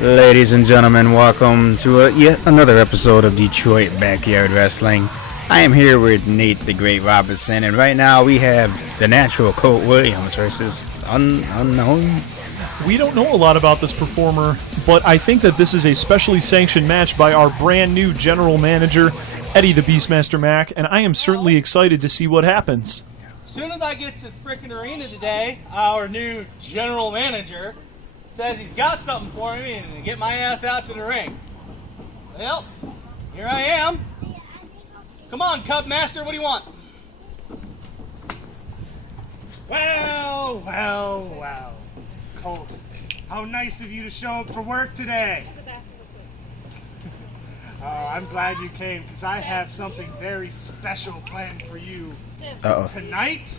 Ladies and gentlemen, welcome to yet another episode of Detroit Backyard Wrestling. I am here with Nate the Great Robinson, and right now we have the natural Coalt Williams versus Unknown. We don't know a lot about this performer, but I think that this is a specially sanctioned match by our brand new general manager, Eddie the Beastmaster Mac, and I am certainly excited to see what happens. As soon as I get to the frickin' arena today, our new general manager says he's got something for me and to get my ass out to the ring. Well, here I am. Come on, Cub Master, what do you want? Well. Colt, how nice of you to show up for work today. Oh, I'm glad you came because I have something very special planned for you. Tonight,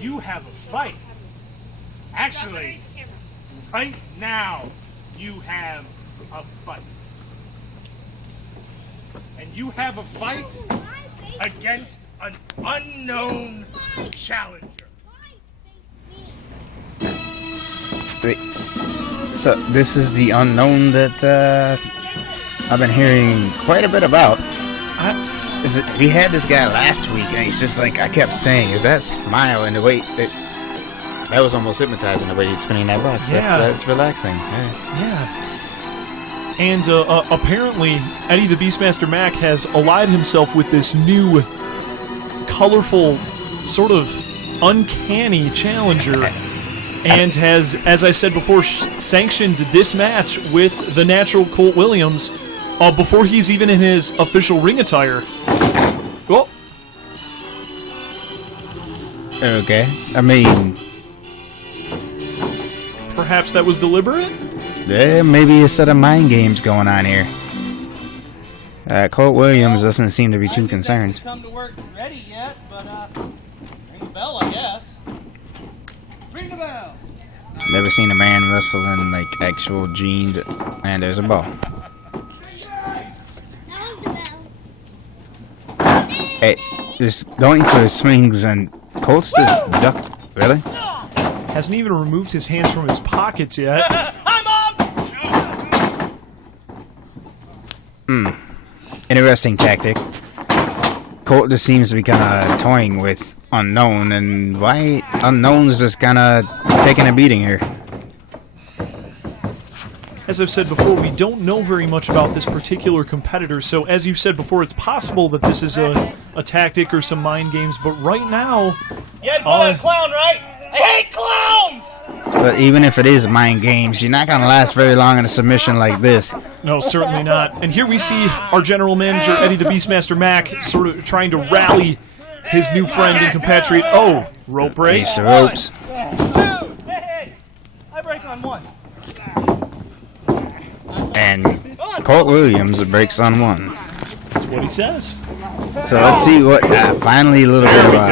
you have a fight. Actually, right now, you have a fight. And you have a fight against an unknown challenger. Wait, so this is the unknown that I've been hearing quite a bit about. We had this guy last week, and he's just like, I kept saying, is that smile and the way that was almost hypnotizing, the way he's spinning that box. Yeah. That's relaxing. Yeah. And apparently, Eddie the Beastmaster Mac has allied himself with this new, colorful, sort of uncanny challenger, and has, as I said before, sanctioned this match with the natural Coalt Williams before he's even in his official ring attire. Well, Okay. I mean, perhaps that was deliberate? there may be a set of mind games going on here. Coalt Williams doesn't seem to be too concerned. Come to work ready yet, but ring the bell, I guess. Ring the bell. Never seen a man wrestle in like actual jeans, and there's a ball. Hey, just going for swings and Colt's just ducked. Really? Hasn't even removed his hands from his pockets yet. Interesting tactic. Colt just seems to be kind of toying with Unknown, and why Unknown's just kind of taking a beating here. As I've said before, we don't know very much about this particular competitor, so as you've said before, it's possible that this is a tactic or some mind games, but right now... You had to call that a clown, right? I hate clowns! But even if it is mind games, you're not going to last very long in a submission like this. No, certainly not. And here we see our general manager, Eddie the Beastmaster Mac, sort of trying to rally his new friend and compatriot. Oh, rope break. Piece the ropes. Two! Hey! I break on one. And Coalt Williams breaks on one. That's what he says. So let's see what, finally a little There bit we of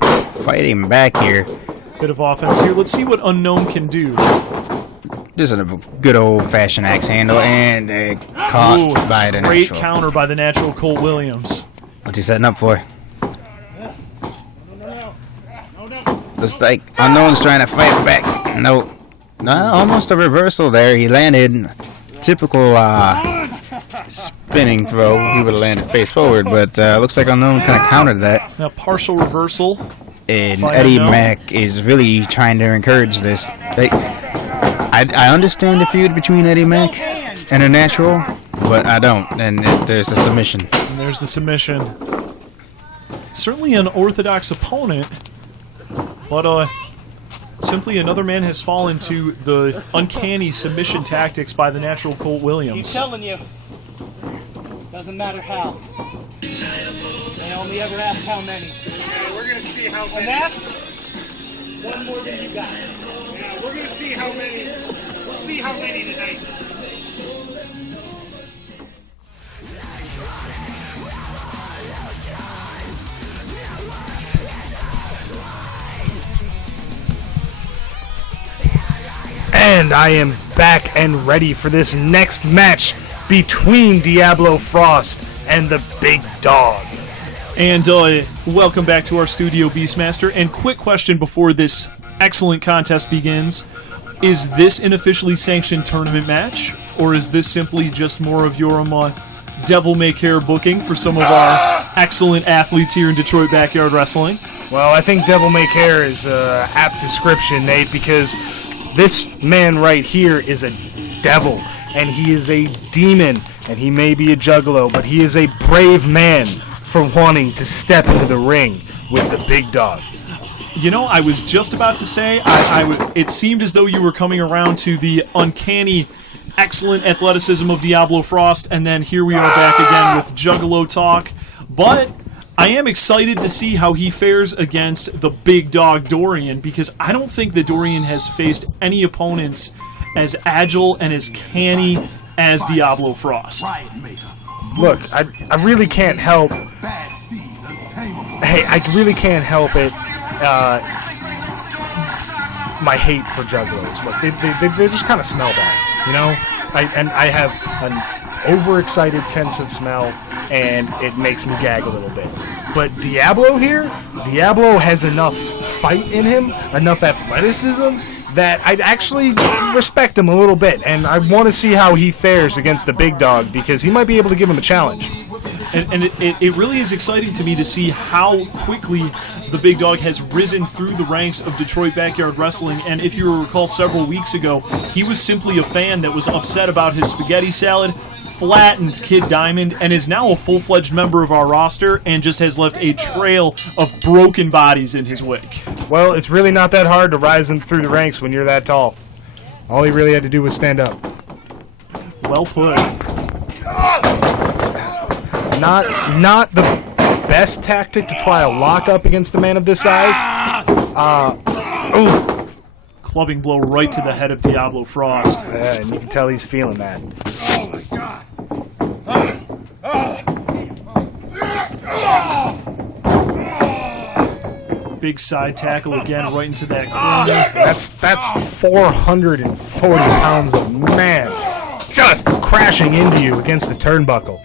go. fighting back here. Bit of offense here. Let's see what Unknown can do. Just a good old-fashioned axe handle, and caught Ooh, by the great natural. counter by the natural Coalt Williams. What's he setting up for? Looks like Unknown's trying to fight back. No, almost a reversal there. He landed typical spinning throw. He would have landed face forward, but looks like Unknown kind of countered that. Now partial reversal. And by Eddie Unknown. Mac is really trying to encourage this. I understand the feud between Eddie Mac and a natural, but I don't. And there's a submission. And there's the submission. Certainly an orthodox opponent, but simply another man has fallen to the uncanny submission tactics by the natural Coalt Keep Williams. telling you. Doesn't matter how. They only ever ask how many. Yeah, we're gonna see how And many. that's one more than you got. Yeah, we're gonna see how many. We'll see how many tonight. And I am back and ready for this next match between Diablo Frost and the Big Dog. And welcome back to our studio, Beastmaster. And quick question before this excellent contest begins. is this an officially sanctioned tournament match, or is this simply just more of your devil may care booking for some of our excellent athletes here in Detroit Backyard Wrestling? Well, I think devil may care is an apt description, Nate, because this man right here is a devil, and he is a demon, and he may be a juggalo, but he is a brave man for wanting to step into the ring with the big dog. You know, I was just about to say, it seemed as though you were coming around to the uncanny, excellent athleticism of Diablo Frost, and then here we are back again with Juggalo talk. But I am excited to see how he fares against the big dog Dorian, because I don't think that Dorian has faced any opponents as agile and as canny as Diablo Frost. Look, I really can't help... Hey, I really can't help it. My hate for juggalos. Look, they just kind of smell bad, you know? I have an overexcited sense of smell, and it makes me gag a little bit. But Diablo here, Diablo has enough fight in him, enough athleticism, that I'd actually respect him a little bit, and I want to see how he fares against the big dog, because he might be able to give him a challenge. And it really is exciting to me to see how quickly the big dog has risen through the ranks of Detroit Backyard Wrestling. And if you recall, several weeks ago, he was simply a fan that was upset about his spaghetti salad, flattened Kid Diamond, and is now a full-fledged member of our roster and just has left a trail of broken bodies in his wake. Well, it's really not that hard to rise through the ranks when you're that tall. All he really had to do was stand up. Well put. Not the best tactic to try a lock up against a man of this size. Clubbing blow right to the head of Diablo Frost. Yeah, and you can tell he's feeling that. Oh my god! Big side tackle again right into that corner. That's 440 pounds of man just crashing into you against the turnbuckle.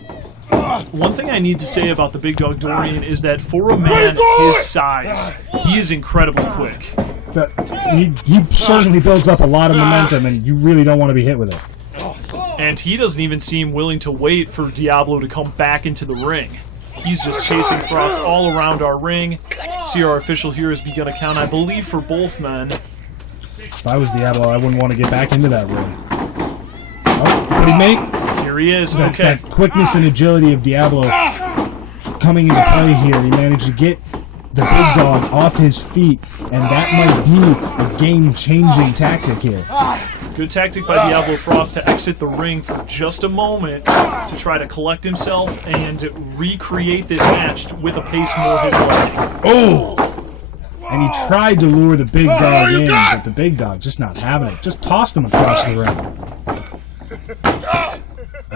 One thing I need to say about the big dog Dorian is that for a man his size, he is incredibly quick. He certainly builds up a lot of momentum, and you really don't want to be hit with it. And he doesn't even seem willing to wait for Diablo to come back into the ring. He's just chasing Frost all around our ring. See, our official here has begun a count, I believe, for both men. If I was Diablo, I wouldn't want to get back into that ring. Oh, but he may... Here he is, okay. That quickness and agility of Diablo coming into play here. He managed to get the big dog off his feet, and that might be a game-changing tactic here. Good tactic by Diablo Frost to exit the ring for just a moment to try to collect himself and recreate this match with a pace more his liking. Oh! And he tried to lure the big dog in, but the big dog just not having it. Just tossed him across the ring.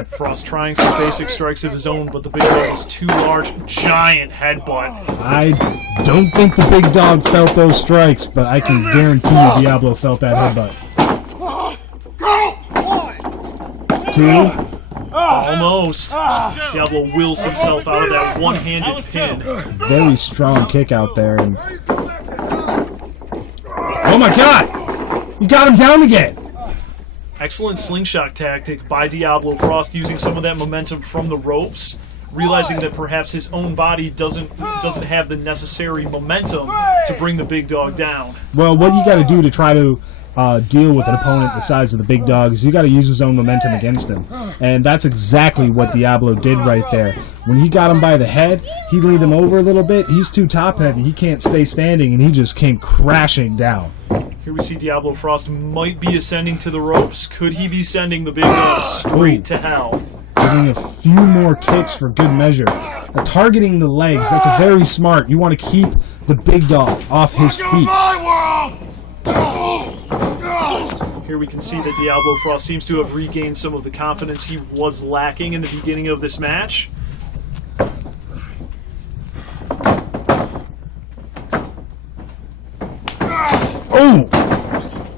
Frost trying some basic strikes of his own, but the big dog is too large. Giant headbutt. I don't think the big dog felt those strikes, but I can guarantee you Diablo felt that headbutt. 2. Almost. Diablo wills himself out of that one-handed pin. Very strong kick out there. And... oh my god! You got him down again! Excellent slingshot tactic by Diablo Frost, using some of that momentum from the ropes, realizing that perhaps his own body doesn't have the necessary momentum to bring the big dog down. Well, what you got to do to try to deal with an opponent the size of the big dog is you got to use his own momentum against him. And that's exactly what Diablo did right there. When he got him by the head, he leaned him over a little bit. He's too top heavy. He can't stay standing, and he just came crashing down. Here we see Diablo Frost might be ascending to the ropes. Could he be sending the big dog straight to hell? Giving a few more kicks for good measure. Targeting the legs, that's very smart. You want to keep the big dog off his feet. Here we can see that Diablo Frost seems to have regained some of the confidence he was lacking in the beginning of this match. Oh!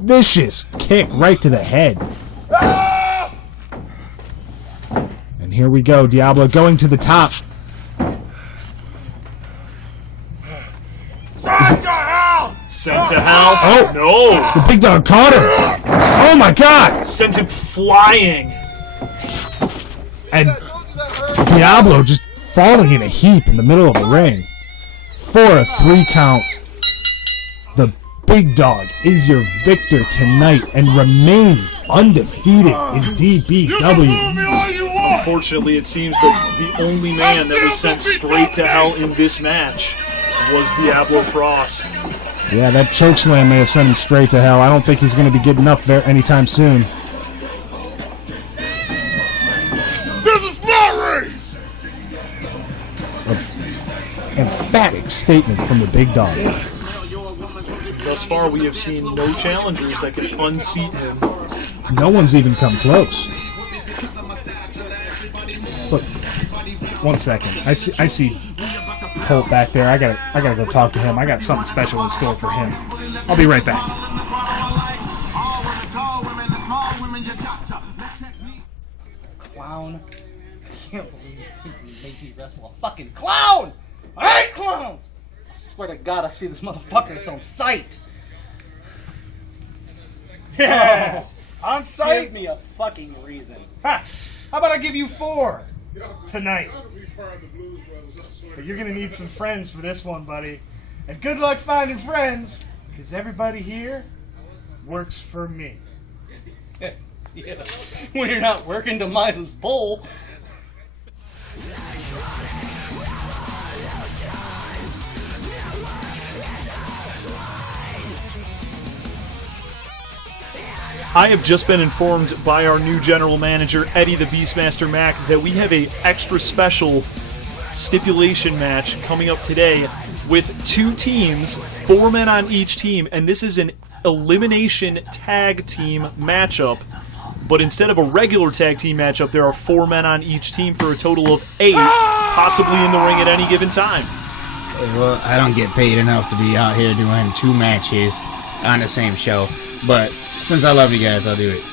Vicious kick right to the head. And here we go, Diablo going to the top. Sent to hell. Oh! No! The big dog caught him! Oh my god! Sends him flying. And Diablo just falling in a heap in the middle of the ring. For a 3 count. The big dog is your victor tonight and remains undefeated in DBW. Unfortunately, it seems that the only man that was sent straight to hell in this match was Diablo Frost. Yeah, that chokeslam may have sent him straight to hell. I don't think he's going to be getting up there anytime soon. This is my race! Emphatic statement from the big dog. Thus far, we have seen no challengers that can unseat him. No one's even come close. Look, 1 second. I see Colt back there. I gotta go talk to him. I got something special in store for him. I'll be right back. Clown. I can't believe you made me wrestle a fucking clown! I hate clowns! I swear to God, I see this motherfucker, it's on sight! Yeah! On Give site? me a fucking reason. Ha! How about I give you 4 tonight? But you're gonna need some friends for this one, buddy. And good luck finding friends, because everybody here works for me. Yeah, when you're not working Demise's bowl. I have just been informed by our new general manager, Eddie the Beastmaster Mac, that we have a extra special stipulation match coming up today with 2 teams, 4 men on each team, and this is an elimination tag team matchup. But instead of a regular tag team matchup, there are 4 men on each team for a total of 8, possibly in the ring at any given time. Well, I don't get paid enough to be out here doing 2 matches on the same show, but since I love you guys, I'll do it.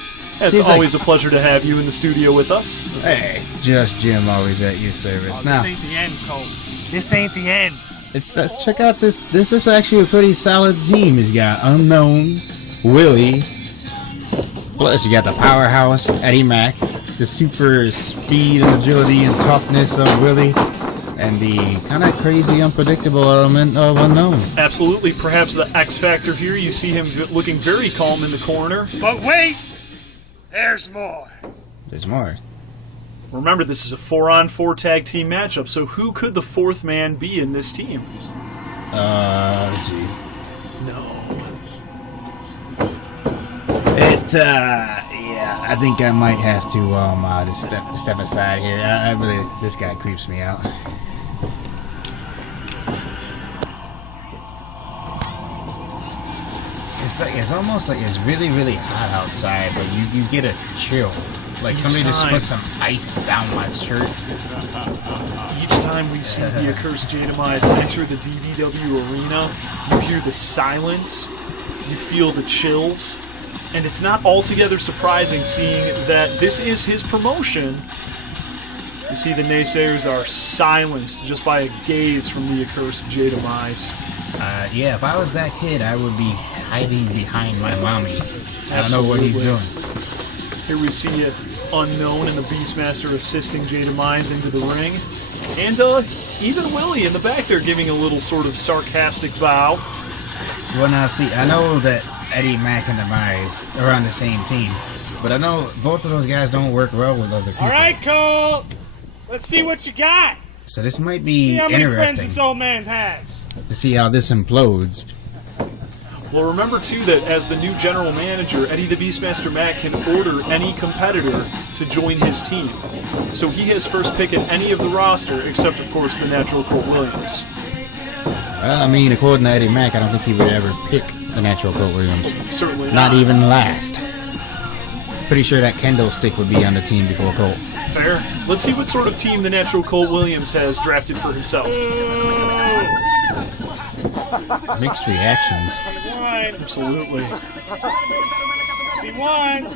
It's Seems always a pleasure to have you in the studio with us. Hey, just Jim, always at your service. Now, This ain't the end, Cole. This ain't the end. let's check out this. This is actually a pretty solid team. He's got Unknown, Willie, plus you got the powerhouse Eddie Mac, the super speed and agility and toughness of Willie, and the kind of crazy, unpredictable element of Unknown. Absolutely. Perhaps the X Factor here. You see him looking very calm in the corner. But wait! There's more. There's more. Remember, this is a 4-on-4 tag team matchup, so who could the 4th man be in this team? Jeez. No. Yeah, I think I might have to, just step aside here. I really, this guy creeps me out. It's almost like it's really, really hot outside, but you get a chill. Like somebody just put some ice down my shirt. Each time we see the accursed J.Demise enter the D.B.W arena, you hear the silence, you feel the chills, and it's not altogether surprising seeing that this is his promotion. You see the naysayers are silenced just by a gaze from the accursed J.Demise. Yeah, if I was that kid, I would be hiding behind my mommy. I don't know what he's doing. Here we see Unknown and the Beastmaster assisting J.Demise into the ring. And even Willie in the back there giving a little sort of sarcastic bow. Well, now, see, I know that Eddie Mac and Demise are on the same team, but I know both of those guys don't work well with other people. All right, Cole. Let's see what you got. So this might be See how many friends interesting this old man has. to see how this implodes. Well, remember, too, that as the new general manager, Eddie the Beastmaster Mac can order any competitor to join his team. So he has first pick at any of the roster, except, of course, the natural Coalt Williams. Well, I mean, according to Eddie Mac, I don't think he would ever pick the natural Coalt Williams. Certainly Not even last. Pretty sure that kendo stick would be on the team before Colt. Fair. Let's see what sort of team the natural Coalt Williams has drafted for himself. Mixed reactions. Absolutely. See one.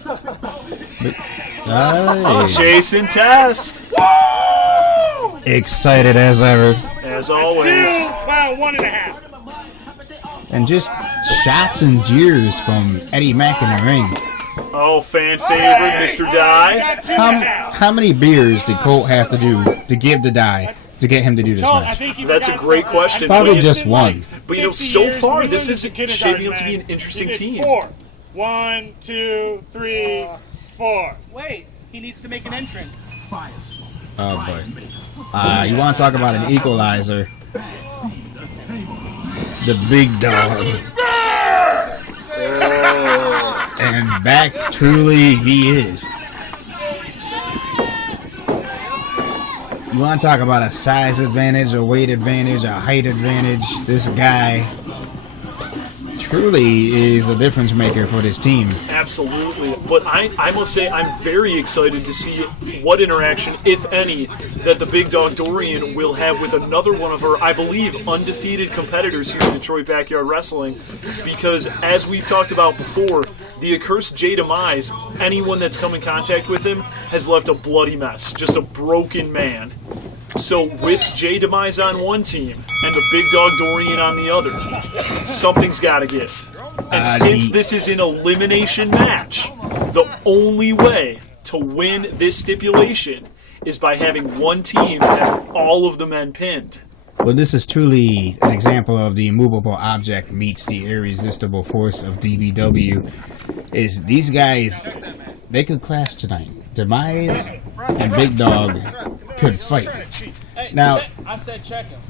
Aye. Jason Test, Excited as ever. as Two. always. Well, 1.5. and just shots and jeers from Eddie Mac in the ring. Oh, fan favorite, Mr.Dye. How many beers did Colt have to do to give the Dye to get him to do this match? That's a great question. Probably just one. But you know, so far this is shaping up to be an interesting team. 4. 1, 2, 3, 4. Wait, he needs to make an entrance. Oh boy. You want to talk about an equalizer? The big dog. And back truly he is. You want to talk about a size advantage, a weight advantage, a height advantage? This guy truly is a difference maker for this team. Absolutely. But I must say I'm very excited to see what interaction, if any, that the big dog Dorian will have with another one of her, I believe, undefeated competitors here in Detroit Backyard Wrestling. Because, as we've talked about before, the accursed J.Demise, anyone that's come in contact with him, has left a bloody mess. Just a broken man. So with J.Demise on one team and the big dog Dorian on the other, something's got to give. And since this is an elimination match, the only way to win this stipulation is by having one team have all of the men pinned. Well, this is truly an example of the immovable object meets the irresistible force of D.B.W. Is these guys, they could clash tonight. Demise and Big Dog could fight. Now, I said check him.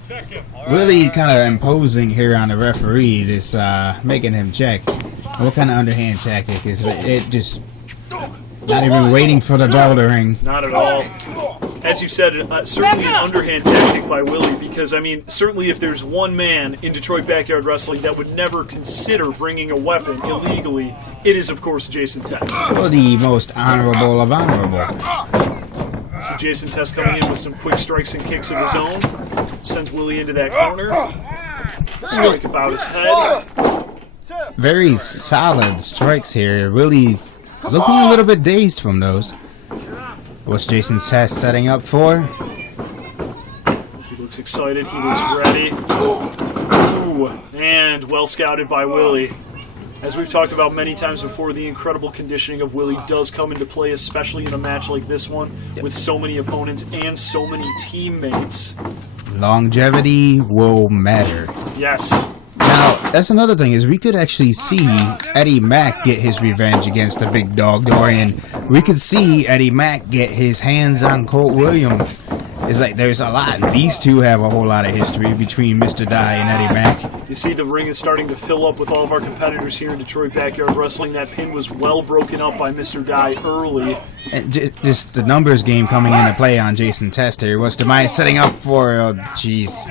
really kind of imposing here on the referee, this making him check. What kind of underhand tactic is it? Just not even waiting for the bell to ring. Not at all. As you said, certainly an underhand tactic by Willie, because, I mean, certainly if there's one man in Detroit Backyard Wrestling that would never consider bringing a weapon illegally, it is, of course, Jason Test. Well, the most honorable of honorable. So Jason Test coming in with some quick strikes and kicks of his own. Sends Willie into that corner. Strike about his head. Very solid strikes here. Really looking a little bit dazed from those. What's Jason Test setting up for? He looks excited. He looks ready. Ooh, and well scouted by Willie. As we've talked about many times before, the incredible conditioning of Willie does come into play, especially in a match like this one, with so many opponents and so many teammates. Longevity will matter. Yes. Now, that's another thing, is we could actually see Eddie Mac get his revenge against the big dog Dorian. We could see Eddie Mac get his hands on Coalt Williams. It's like there's a lot. These two have a whole lot of history between Mr.Dye and Eddie Mac. You see the ring is starting to fill up with all of our competitors here in Detroit Backyard Wrestling. That pin was well broken up by Mr.Dye early. And just the numbers game coming into play on Jason Test here. What's Demise setting up for? Oh, jeez.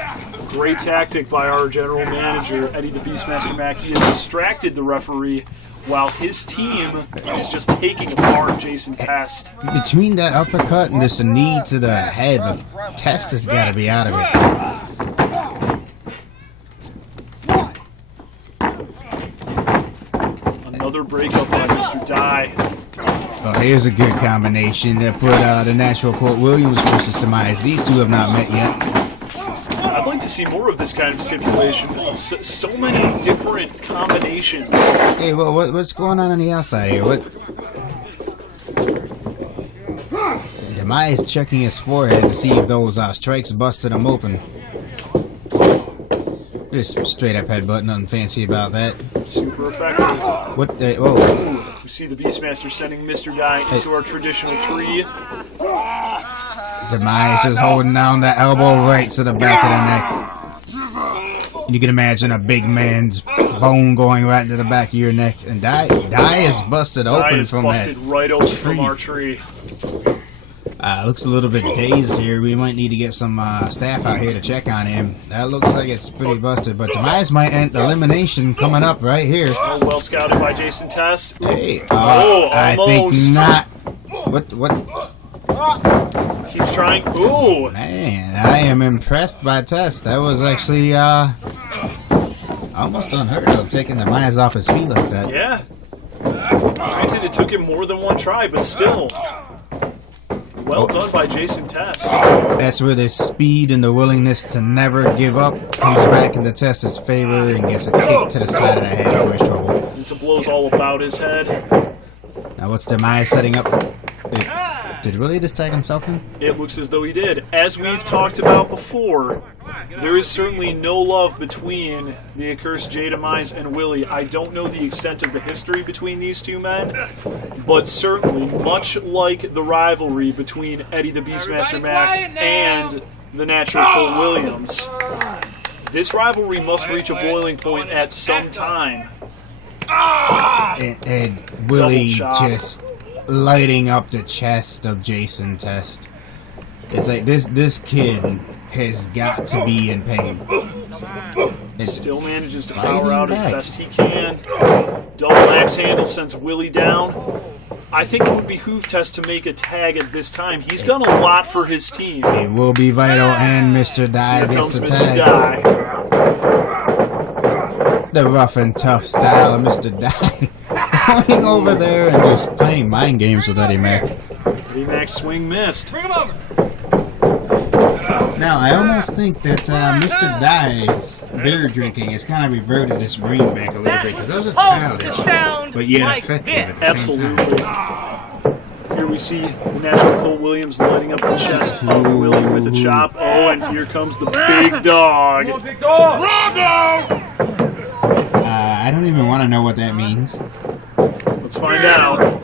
Great tactic by our general manager, Eddie the Beastmaster Mac. He has distracted the referee while his team is just taking apart Jason Test. Between that uppercut and this knee to the head, the Test has got to be out of it. Another breakup by Mr.Dye. Well, here's a good combination that put the natural Coalt Williams versus Demise. These two have not met yet. I'd like to see more of this kind of stipulation. So many different combinations. Hey, well, what's going on the outside here? What? Demise checking his forehead to see if those strikes busted him open. Just straight up headbutt, nothing fancy about that. Super effective. What the? Whoa. We see the Beastmaster sending Mr.Dye into our traditional tree. Demise just holding down the elbow right to the back of the neck. You can imagine a big man's bone going right into the back of your neck. And Dye is busted open from that. Busted right open from our tree. Looks a little bit dazed here. We might need to get some staff out here to check on him. That looks like it's pretty busted. But Demise might end elimination coming up right here. Oh, well scouted by Jason Test. Hey, I think not. What? Keeps trying. Ooh. Man, I am impressed by Test. That was actually almost unheard of, taking Demise off his feet like that. Yeah. Granted, it took him more than one try, but still. Well done by Jason Test. That's where the speed and the willingness to never give up comes back in the Test's favor and gets a kick to the side of the head for his trouble. And some blows all about his head. Now what's Demise setting up? Did Willie just tag himself in? It looks as though he did. As we've talked about before, there is certainly no love between the accursed J.Demise and Willie. I don't know the extent of the history between these two men, but certainly, much like the rivalry between Eddie the Beastmaster Mac and the natural Coalt Williams, this rivalry must reach a boiling point at some time. And Willie just lighting up the chest of Jason Test. It's like this kid has got to be in pain. Still manages to power out as best he can. Double axe handle sends Willie down. I think it would behoove Test to make a tag at this time. He's done a lot for his team. It will be vital, and Mr.Dye gets the tag. Mr.Dye. The rough and tough style of Mr.Dye. Going over there and just playing mind games with Eddie Mac. Eddie Mac's swing missed. Bring him over. Now, I almost think that Mr.Dye's beer drinking has kind of reverted his brain back a little bit, because those are childish, but yet effective at the same time. Here we see the natural Coalt Williams lighting up the chest of Willie with a chop. Oh, and here comes the big dog. I don't even want to know what that means. Let's find out.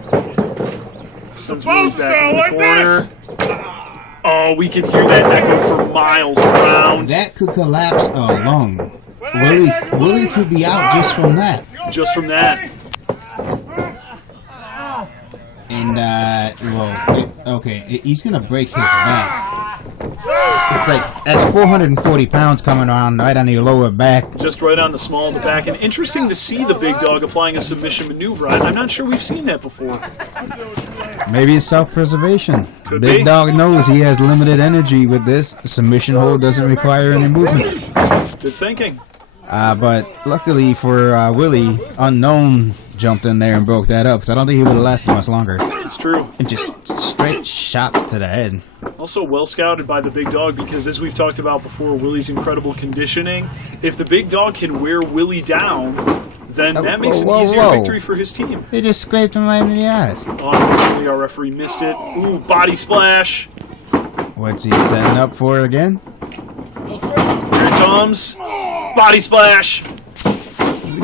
Sends Willie back in the corner. Oh, we can hear that echo for miles around. That could collapse a lung. Willie could be out just from that. Just from that. And, he's gonna break his back. It's like, that's 440 pounds coming on right on your lower back. Just right on the small of the back. And interesting to see the big dog applying a submission maneuver. I'm not sure we've seen that before. Maybe it's self-preservation. Could Big be. dog knows he has limited energy with this. Submission hold doesn't require any movement. Good thinking. But luckily for Willie, Unknown jumped in there and broke that up, because I don't think he would have lasted much longer. It's true. And just straight shots to the head. Also well scouted by the big dog, because as we've talked about before, Willie's incredible conditioning. If the big dog can wear Willie down, then that makes an easier victory for his team. They just scraped him right in the eyes. Oh, unfortunately, our referee missed it. Ooh, body splash. What's he setting up for again? Here it comes. Body splash.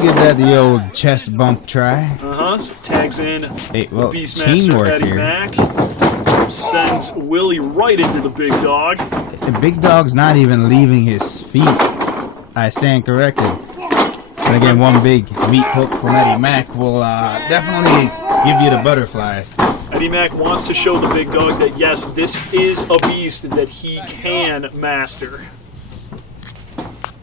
Give that the old chest bump try. So tags in Beastmaster teamwork Eddie here. Mac. Sends Willie right into the big dog. The big dog's not even leaving his feet. I stand corrected. And again, one big meat hook from Eddie Mac will definitely give you the butterflies. Eddie Mac wants to show the big dog that, yes, this is a beast that he can master.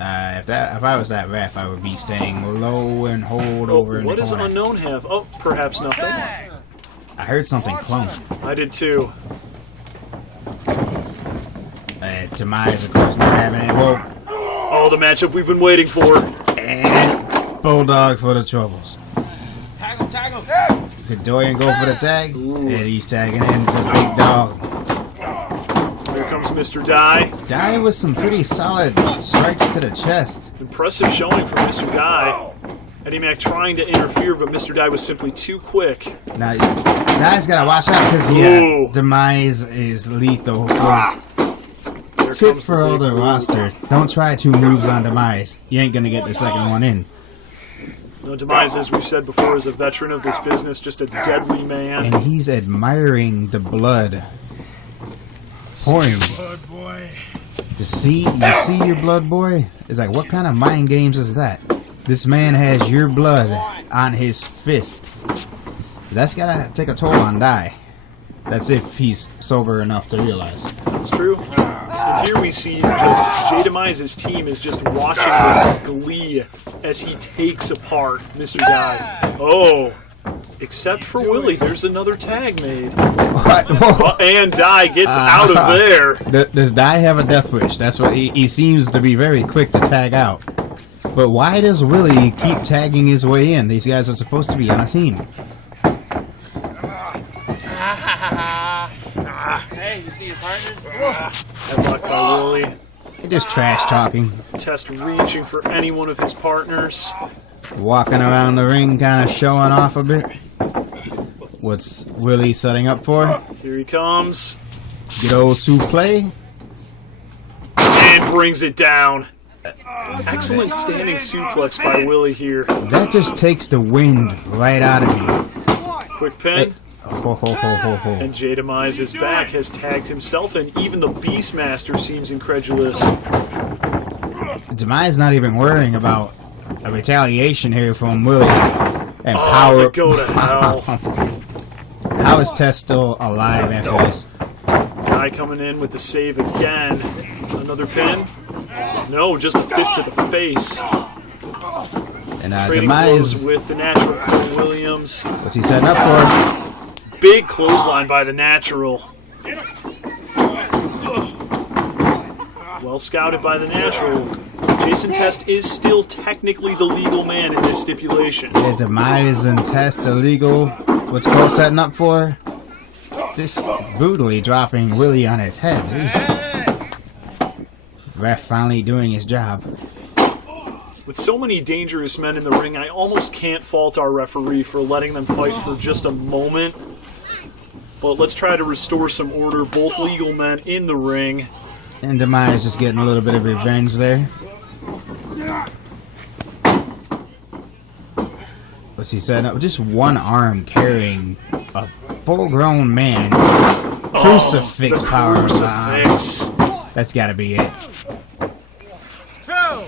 If I was that ref, I would be staying low and hold over in the What does corner. Unknown have? Oh, perhaps nothing. I heard something clunk. I did too. Demise, of course, not having it. Whoa. Oh, the matchup we've been waiting for. And Bulldog for the troubles. Tag him, tag him. Could Dorian go for the tag? And he's tagging in the big dog. Here comes Mr.Dye. Dye with some pretty solid strikes to the chest. Impressive showing from Mr.Dye. Eddie Mac trying to interfere, but Mr.Dye was simply too quick. Now, Dye's got to watch out because Demise is lethal. Tip for all the roster: don't try 2 moves on Demise. You ain't gonna get the second one in. No, Demise, as we've said before, is a veteran of this business, just a deadly man. And he's admiring the blood pouring. Blood boy. You see your blood, boy? It's like, what kind of mind games is that? This man has your blood on his fist. That's gotta take a toll on Dye. That's if he's sober enough to realize. It's true. And here we see just J.Demise's team is just watching with glee as he takes apart Mr.Dye. Oh, except for Willie, there's another tag made. And Dye gets out of there. Does Dye have a death wish? That's what he seems to be very quick to tag out. But why does Willie keep tagging his way in? These guys are supposed to be on a team. Hey, you see your partners? Headlock by Willie. Just trash talking. Test reaching for any one of his partners. Walking around the ring, kind of showing off a bit. What's Willie setting up for? Here he comes. Good old suplex. And brings it down. Excellent standing suplex by Willie here. That just takes the wind right out of you. Quick pin. Ho, ho, ho, ho, ho. And J.Demise is back, has tagged himself, and even the Beastmaster seems incredulous. Demise not even worrying about a retaliation here from Willie. And Oh, power. go to hell. How is Tess still alive after this? Dye coming in with the save again. Another pin? No, just a fist to the face. And Trading blows Demise, with the natural Coalt Williams. what's he setting up for? Big clothesline by the natural. Well scouted by the natural. Jason Test is still technically the legal man in this stipulation. Yeah, Demise and Tess illegal. What's Cole setting up for? Just brutally dropping Willie on his head. Jeez. Ref finally doing his job. With so many dangerous men in the ring, I almost can't fault our referee for letting them fight for just a moment. But let's try to restore some order. Both legal men in the ring. And Demise just getting a little bit of revenge there. What's he setting up? Just one arm carrying a full-grown man. Crucifix the power. crucifix. That's gotta be it.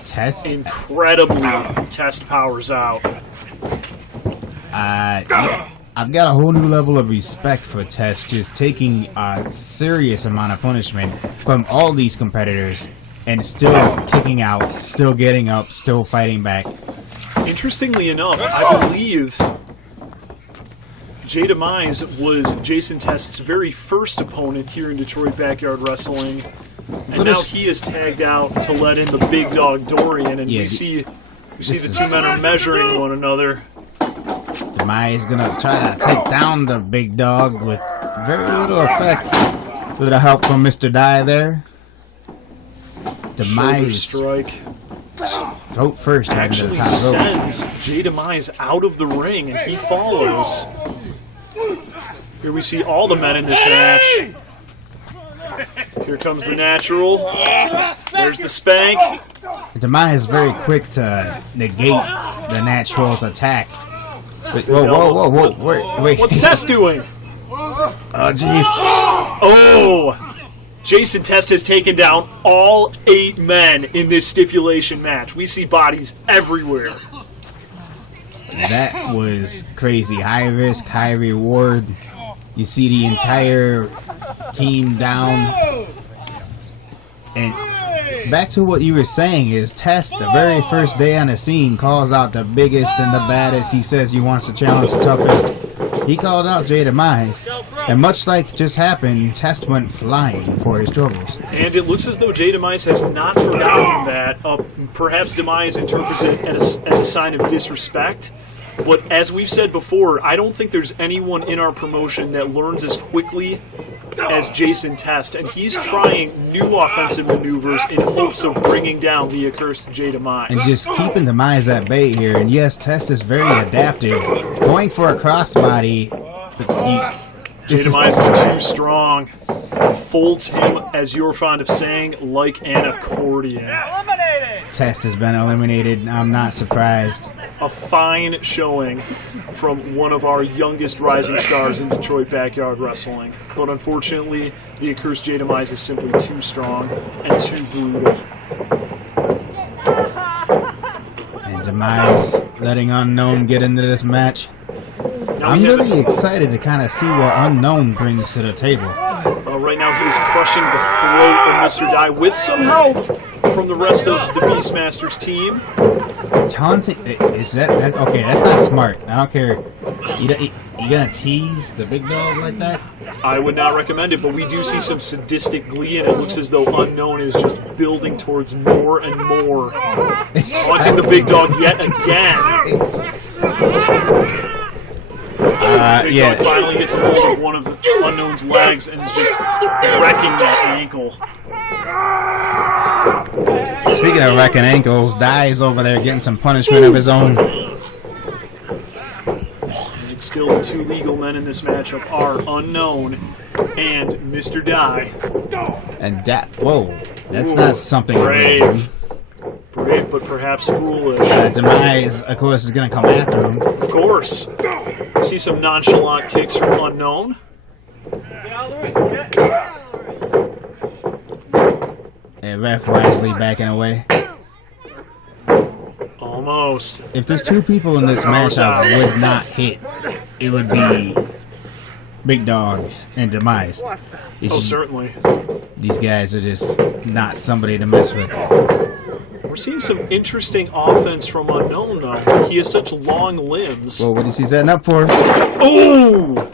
Test. Incredibly, Test powers out. I've got a whole new level of respect for Tess, just taking a serious amount of punishment from all these competitors and still kicking out, still getting up, still fighting back. Interestingly enough, I believe J.Demise was Jason Test's very first opponent here in Detroit Backyard Wrestling. And now he is tagged out to let in the big dog Dorian, and Yeah, we see the two men are measuring one another. Demise gonna try to take down the big dog with very little effect. A little help from Mr.Dye there. Shoulder Demise strike. throat first right into the Actually top rope. sends J.Demise out of the ring, and he follows. Here we see all the men in this match. Here comes the natural. There's the spank. Demise is very quick to negate the natural's attack. Wait, whoa, wait. What's Test doing? Oh, jeez. Oh! Jason Test has taken down all 8 men in this stipulation match. We see bodies everywhere. That was crazy. High risk, high reward. You see the entire team down. And back to what you were saying is Test, the very first day on the scene, calls out the biggest and the baddest. He says he wants to challenge the toughest. He called out J.Demise. And much like just happened, Test went flying for his troubles. And it looks as though J.Demise has not forgotten that. Perhaps Demise interprets it as a sign of disrespect. But as we've said before, I don't think there's anyone in our promotion that learns as quickly as Jason Test. And he's trying new offensive maneuvers in hopes of bringing down the accursed J.Demise. And just keeping Demise at bay here. And yes, Test is very adaptive. Going for a crossbody. J.Demise is too strong. Folds him, as you're fond of saying, like an accordion. Test has been eliminated. I'm not surprised. A fine showing from one of our youngest rising stars in Detroit Backyard Wrestling. But unfortunately, the accursed J.Demise is simply too strong and too brutal. And Demise letting Unknown get into this match. Now I'm we have really excited to kind of see what Unknown brings to the table. right now he is crushing the throat of Mr.Dye with some help from the rest of the Beastmaster's team. Taunting? Is that okay? That's not smart. I don't care. You gonna tease the big dog like that? I would not recommend it, but we do see some sadistic glee, and it looks as though Unknown is just building towards more and more. Taunting the big dog yet again. Big yeah. Dog finally gets a hold of one of the Unknown's legs and is just wrecking that ankle. Speaking of wrecking ankles, Dye's over there getting some punishment of his own. And still, the two legal men in this matchup are Unknown and Mr.Dye. And whoa, that's not something brave. Brave, but perhaps foolish. Demise, of course, is going to come after him. Of course. See some nonchalant kicks from Unknown. And Ref wisely backing away. Almost. If there's two people in this match I would not hit, it would be Big Dog and Demise. Certainly. These guys are just not somebody to mess with. We're seeing some interesting offense from Unknown, though. He has such long limbs. Well, what is he setting up for? Oh!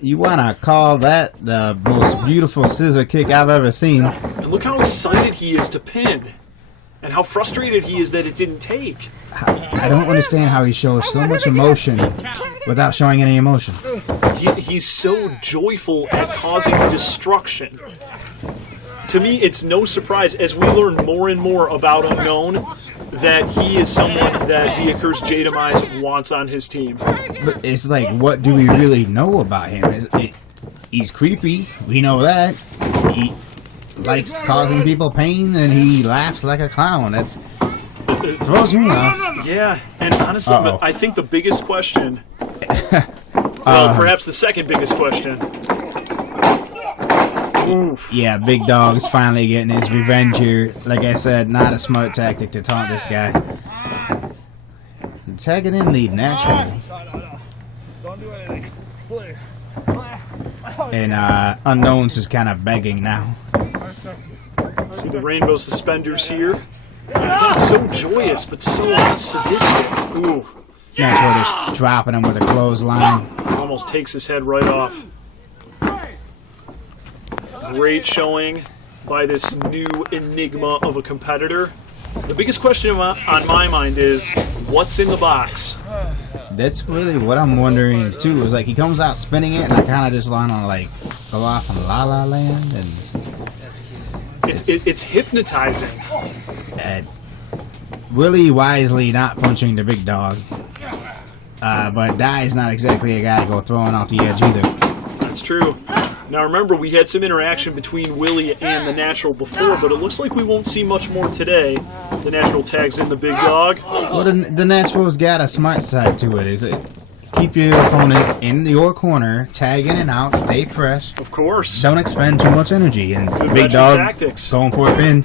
You want to call that the most beautiful scissor kick I've ever seen. And look how excited he is to pin. And how frustrated he is that it didn't take. I don't understand how he shows so much emotion without showing any emotion. He's so joyful at causing destruction. To me, it's no surprise, as we learn more and more about Unknown, that he is someone that the accursed J.Demise wants on his team. But it's like, what do we really know about him? He's creepy. We know that. He likes causing people pain, and he laughs like a clown. It throws me off. Yeah, and honestly, but I think the biggest question, well, perhaps the second biggest question. Oof. Yeah, Big Dog's finally getting his revenge here. Like I said, not a smart tactic to taunt this guy. Tagging in the natural. Don't do anything. Please. And Unknown's is kind of begging now. See the rainbow suspenders here. It's so joyous, but so sadistic. Ooh. Natural just dropping him with a clothesline. Almost takes his head right off. Great showing by this new enigma of a competitor. The biggest question on my mind is, what's in the box? That's really what I'm wondering too. It's like he comes out spinning it, and I kind of just want to like go off on La La Land, and it's hypnotizing. Really wisely not punching the Big Dog, but Dye's not exactly a guy to go throwing off the edge either. That's true. Now remember, we had some interaction between Willie and the Natural before, but it looks like we won't see much more today. The Natural tags in the Big Dog. Well, the Natural's got a smart side to it. Is it keep your opponent in your corner, tag in and out, stay fresh. Of course. Don't expend too much energy. And Good Big Dog tactics. going for a pin.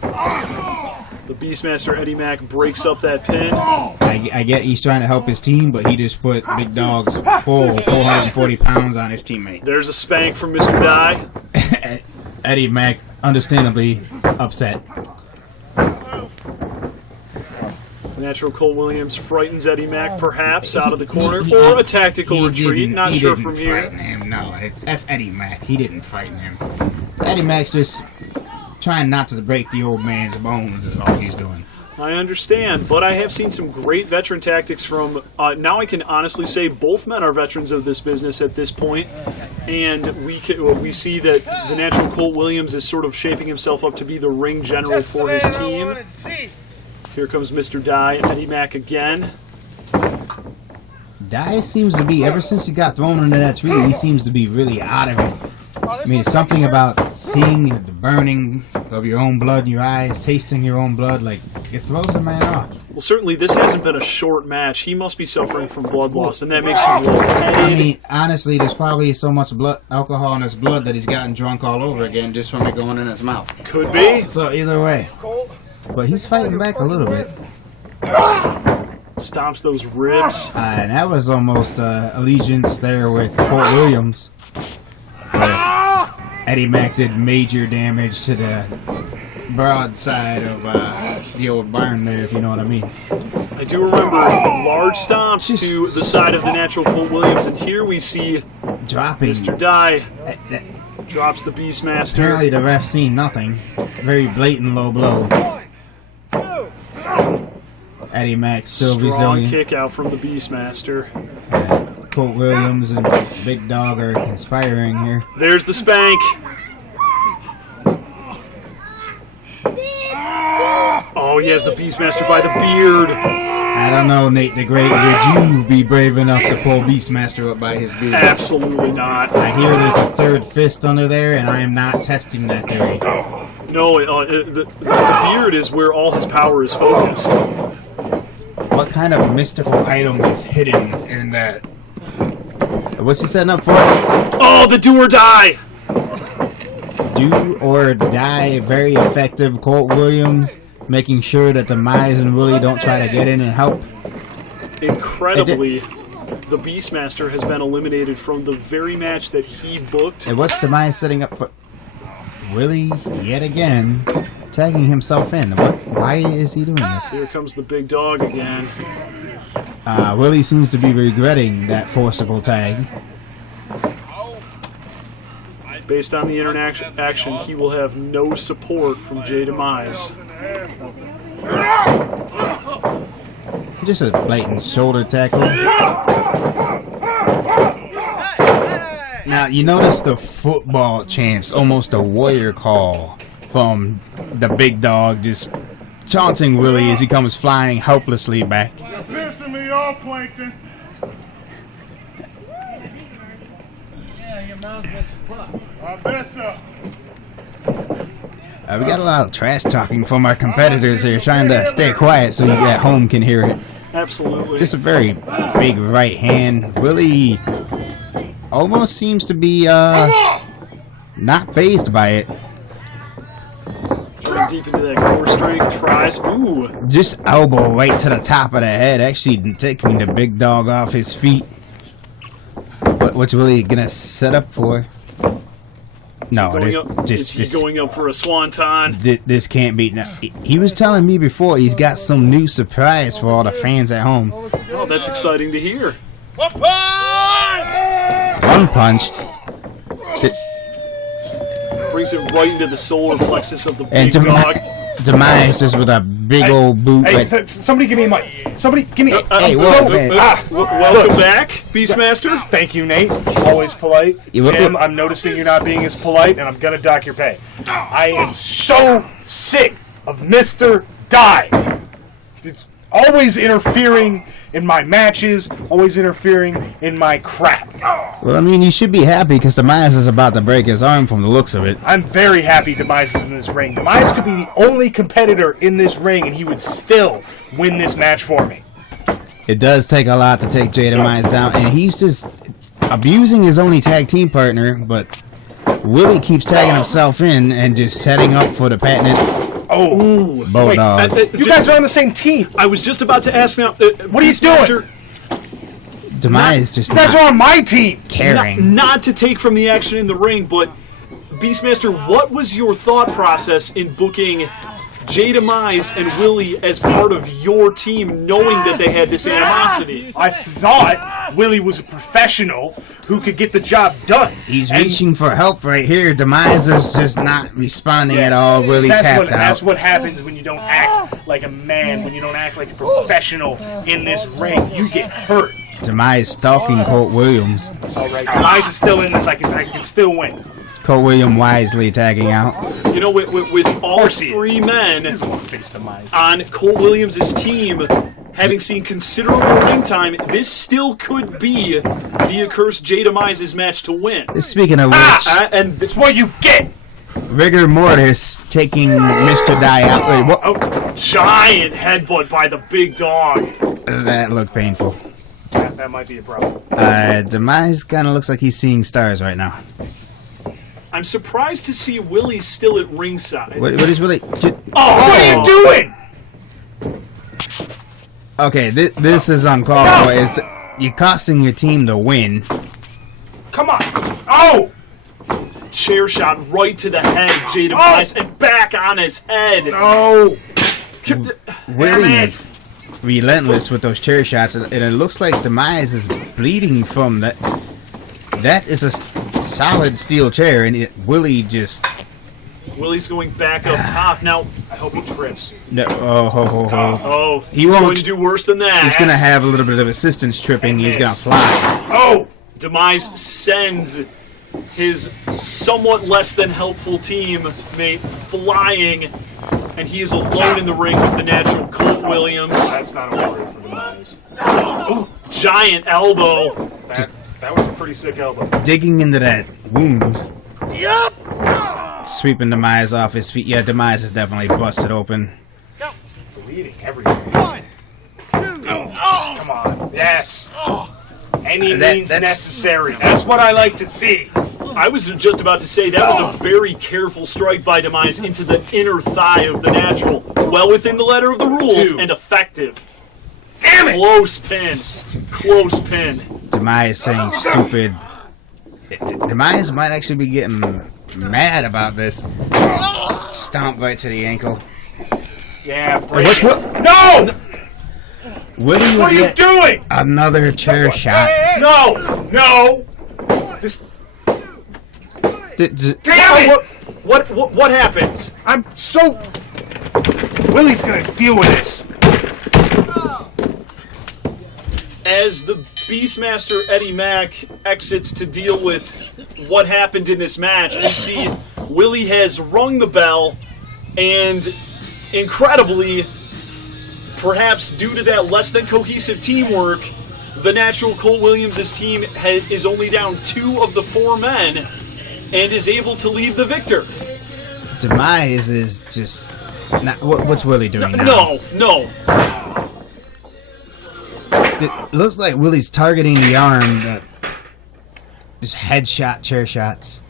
The Beastmaster Eddie Mac breaks up that pin. I get he's trying to help his team, but he just put Big Dog's full 440 pounds on his teammate. There's a spank from Mr.Dye. Eddie Mac, understandably upset. Natural Coalt Williams frightens Eddie Mac perhaps out of the corner, or a tactical retreat. Not sure from you. Frighten him. No, that's Eddie Mac. He didn't frighten him. Eddie Mac's just trying not to break the old man's bones is all he's doing. I understand, but I have seen some great veteran tactics from, now I can honestly say both men are veterans of this business at this point, and we see that the Natural Coalt Williams is sort of shaping himself up to be the ring general for his team. Here comes Mr.Dye, Eddie Mac again. Dye seems to be, ever since he got thrown into that tree, he seems to be really out of it. I mean, it's something about seeing the burning of your own blood in your eyes, tasting your own blood, like, it throws a man off. Well, certainly this hasn't been a short match. He must be suffering from blood loss, and that makes you low-headed. I mean, honestly, there's probably so much alcohol in his blood that he's gotten drunk all over again just from it going in his mouth. Could be. So, either way. But he's fighting back a little bit. Stomps those ribs. And that was almost allegiance there with Coalt Williams. Eddie Mac did major damage to the broadside of the old barn there, if you know what I mean. I do remember large stomps to the side of the Natural Coalt Williams, and here we see dropping Mr.Dye drops the Beastmaster. Apparently the ref seen nothing. Very blatant low blow. Eddie Mac still Strong resilient. kick out from the Beastmaster. Coalt Williams and Big Dog are conspiring here. There's the spank. Oh, he has the Beastmaster by the beard. I don't know, Nate the Great. Would you be brave enough to pull Beastmaster up by his beard? Absolutely not. I hear there's a third fist under there, and I am not testing that theory. No, the beard is where all his power is focused. What kind of mystical item is hidden in that? What's he setting up for? Oh, the do or die! Do or die, very effective. Coalt Williams making sure that Demise and Willie don't try to get in and help. Incredibly, the Beastmaster has been eliminated from the very match that he booked. And what's Demise setting up for? Willie, yet again, tagging himself in. Why is he doing this? Here comes the big dog again. Willie seems to be regretting that forcible tag. Based on the interaction, he will have no support from J.Demise. Just a blatant shoulder tackle. Now, you notice the football chants, almost a warrior call from the big dog, just taunting Willie as he comes flying helplessly back. You're pissing me off, Plankton. Yeah, your mouth missed the butt. I bet so. We got a lot of trash talking from our competitors here, trying to stay quiet so you at home can hear it. Absolutely. Just a very big right hand. Willie almost seems to be not fazed by it. Going deep into that core strength, tries. Ooh. Just elbow right to the top of the head, actually taking the big dog off his feet. What's Willie gonna set up for? No, Is he going up for a swanton? This can't be. No, he was telling me before he's got some new surprise for all the fans at home. Oh, that's exciting to hear. One punch. Brings it right into the solar plexus of the And big dog. Demise just with a big old boot. Hey, right. somebody give me my... Somebody give me... Hey, whoa, man. Welcome back, Beastmaster. Thank you, Nate. Always polite. You look- Jim, I'm noticing you're not being as polite, and I'm gonna dock your pay. I am so sick of Mr.Dye. Always interfering in my matches, always interfering in my crap. Well, I mean, you should be happy because Demise is about to break his arm from the looks of it. I'm very happy Demise is in this ring. Demise could be the only competitor in this ring, and he would still win this match for me. It does take a lot to take J.Demise down, and he's just abusing his only tag team partner, but Willie keeps tagging himself in and just setting up for the patented Oh, wait, Bulldog. you guys are on the same team. I was just about to ask now. What are you doing? Demise just You guys not are on my team. caring. Not to take from the action in the ring, but Beastmaster, what was your thought process in booking J.Demise and Willie as part of your team, knowing that they had this animosity? I thought Willie was a professional who could get the job done. He's And reaching for help right here. Demise is just not responding at all. Willie tapped That's out. what happens when you don't act like a man, when you don't act like a professional in this ring. You get hurt. Demise stalking Coalt Williams. All right, Demise is still in this. I can still win. Coalt Williams wisely tagging out. You know, with all course he is. three men He doesn't want to face Demise. on Colt Williams' team, having seen considerable ring time, this still could be the accursed J.Demise's match to win. Speaking of which, And It's what you get. rigor mortis taking Mr.Dye out. Wait, what? giant headbutt by the big dog. That looked painful. That might be a problem. Demise kind of looks like he's seeing stars right now. I'm surprised to see Willie still at ringside. What is Willie? What are you doing? Okay, this is uncalled for. It's, you're costing your team the win. Come on. Oh! Chair shot right to the head, J.Demise, and back on his head. No! Willie is relentless with those chair shots, and it looks like Demise is bleeding from that. That is a solid steel chair, and Willie just... Willie's going back up top. Now, I hope he trips. No, oh, He he's won't. going to do worse than that. He's gonna have a little bit of assistance tripping. He's gonna fly. Oh! Demise sends his somewhat less than helpful teammate flying, and he is alone in the ring with the natural Coalt Williams. That's not a worry for Demise. Ooh, giant elbow. That was a pretty sick elbow. Digging into that wound. Yup! Sweeping Demise off his feet. Yeah, Demise is definitely busted open. Bleeding everywhere. 1, 2, oh, come on. Yes. Any means necessary. That's what I like to see. I was just about to say that was a very careful strike by Demise into the inner thigh of the natural. Well within the letter of the rules and effective. Damn it! Close pin. Close pin. Demise saying stupid. Demise might actually be getting mad about this. Stomp right to the ankle. Yeah, No! Willie, what are you doing? Another chair shot. No! No! This. Damn it! What happened? I'm so. Willie's gonna deal with this. As the Beastmaster Eddie Mac exits to deal with what happened in this match, we see Willie has rung the bell, and incredibly, perhaps due to that less than cohesive teamwork, the natural Coalt Williams' team is only down 2 of the 4 men and is able to leave the victor. Demise is just... what's Willie doing now? No. It looks like Willie's targeting the arm. Just headshot, chair shots.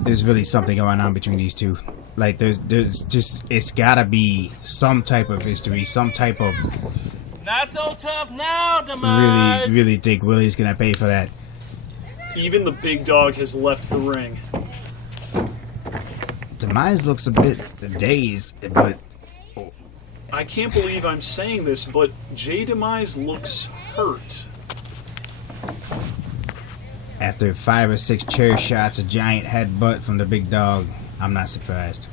There's really something going on between these two. Like, there's just, it's gotta be some type of history, some type of... Not so tough now, Demise! Really think Willie's gonna pay for that. Even the big dog has left the ring. Demise looks a bit dazed, but... I can't believe I'm saying this, but J.Demise looks hurt. After 5 or 6 chair shots, a giant headbutt from the big dog, I'm not surprised.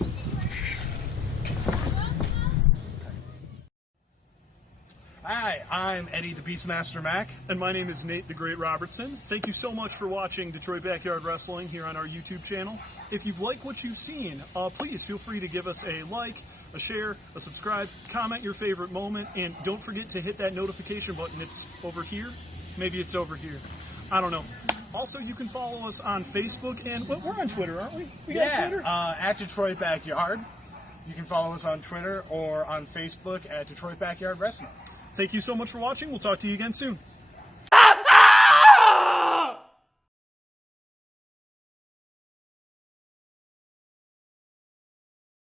Hi, I'm Eddie the Beastmaster Mac. And my name is Nate the Great Robertson. Thank you so much for watching Detroit Backyard Wrestling here on our YouTube channel. If you've liked what you've seen, please feel free to give us a like, a share, a subscribe, comment your favorite moment, and don't forget to hit that notification button. It's over here. Maybe it's over here. I don't know. Also, you can follow us on Facebook, and we're on Twitter, aren't we? We got Twitter? At Detroit Backyard. You can follow us on Twitter or on Facebook at Detroit Backyard Wrestling. Thank you so much for watching. We'll talk to you again soon.